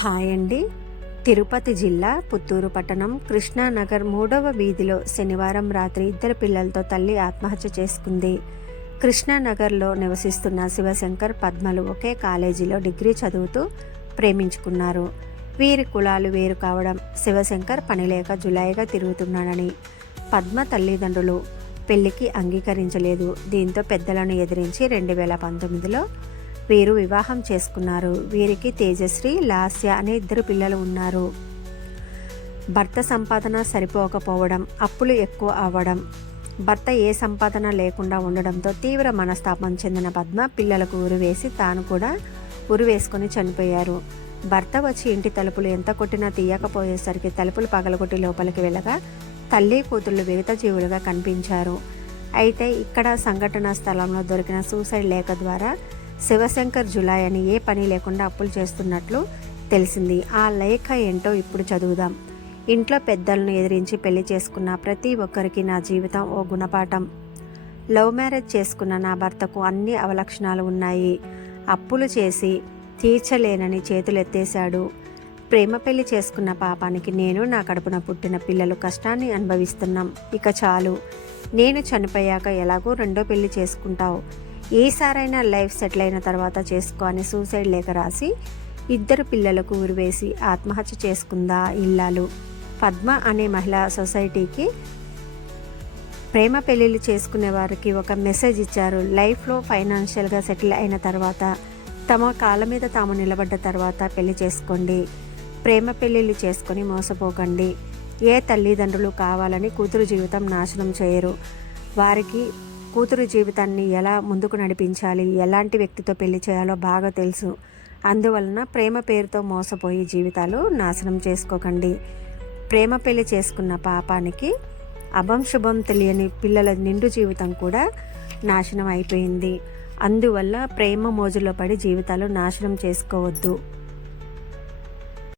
Hi అండి. తిరుపతి జిల్లా పుత్తూరు పట్టణం కృష్ణానగర్ 3వ వీధిలో శనివారం రాత్రి ఇద్దరు పిల్లలతో తల్లి ఆత్మహత్య చేసుకుంది. కృష్ణానగర్లో నివసిస్తున్న శివశంకర్, పద్మలు ఒకే కాలేజీలో డిగ్రీ చదువుతూ ప్రేమించుకున్నారు. వీరి కులాలు వేరు కావడం, శివశంకర్ పనిలేక జులాయిగా తిరుగుతున్నాడని పద్మ తల్లిదండ్రులు పెళ్లికి అంగీకరించలేదు. దీంతో పెద్దలను ఎదిరించి 2019లో వీరు వివాహం చేసుకున్నారు. వీరికి తేజశ్రీ, లాస్య అనే ఇద్దరు పిల్లలు ఉన్నారు. భర్త సంపాదన సరిపోకపోవడం, అప్పులు ఎక్కువ అవ్వడం, భర్త ఏ సంపాదన లేకుండా ఉండడంతో తీవ్ర మనస్తాపం చెందిన పద్మ పిల్లలకు ఉరివేసి తాను కూడా ఉరివేసుకొని చనిపోయారు. భర్త వచ్చి ఇంటి తలుపులు ఎంత కొట్టినా తీయకపోయేసరికి తలుపులు పగలగొట్టి లోపలికి వెళ్ళగా తల్లి కూతుళ్ళు విగత జీవులుగా కనిపించారు. అయితే ఇక్కడ సంఘటనా స్థలంలో దొరికిన సూసైడ్ లేఖ ద్వారా శివశంకర్ జులాయ్ అని ఏ పని లేకుండా అప్పులు చేస్తున్నట్లు తెలిసింది. ఆ లేఖ ఏంటో ఇప్పుడు చదువుదాం. ఇంట్లో పెద్దలను ఎదిరించి పెళ్లి చేసుకున్న ప్రతి ఒక్కరికి నా జీవితం ఓ గుణపాఠం. లవ్ మ్యారేజ్ చేసుకున్న నా భర్తకు అన్ని అవలక్షణాలు ఉన్నాయి. అప్పులు చేసి తీర్చలేనని చేతులెత్తేశాడు. ప్రేమ పెళ్లి చేసుకున్న పాపానికి నేను, నా కడుపున పుట్టిన పిల్లలు కష్టాన్ని అనుభవిస్తున్నాం. ఇక చాలు. నేను చనిపోయాక ఎలాగో రెండో పెళ్లి చేసుకుంటావు, ఏసారైనా లైఫ్ సెటిల్ అయిన తర్వాత చేసుకో అని సూసైడ్ లేఖ రాసి ఇద్దరు పిల్లలకు ఉరివేసి ఆత్మహత్య చేసుకుందా ఇల్లాలు. పద్మ అనే మహిళా సొసైటీకి ప్రేమ పెళ్ళిళ్ళు చేసుకునే వారికి ఒక మెసేజ్ ఇచ్చారు. లైఫ్లో ఫైనాన్షియల్గా సెటిల్ అయిన తర్వాత, తమ కాళ్ళ మీద తాము నిలబడ్డ తర్వాత పెళ్లి చేసుకోండి. ప్రేమ పెళ్ళిళ్ళు చేసుకొని మోసపోకండి. ఏ తల్లిదండ్రులు కావాలని కూతురు జీవితం నాశనం చేయరు. వారికి కూతురు జీవితాన్ని ఎలా ముందుకు నడిపించాలి, ఎలాంటి వ్యక్తితో పెళ్లి చేయాలో బాగా తెలుసు. అందువలన ప్రేమ పేరుతో మోసపోయి జీవితాలు నాశనం చేసుకోకండి. ప్రేమ పెళ్లి చేసుకున్న పాపానికి అభం శుభం తెలియని పిల్లల నిండు జీవితం కూడా నాశనం అయిపోయింది. అందువల్ల ప్రేమ మోజులో పడి జీవితాలు నాశనం చేసుకోవద్దు.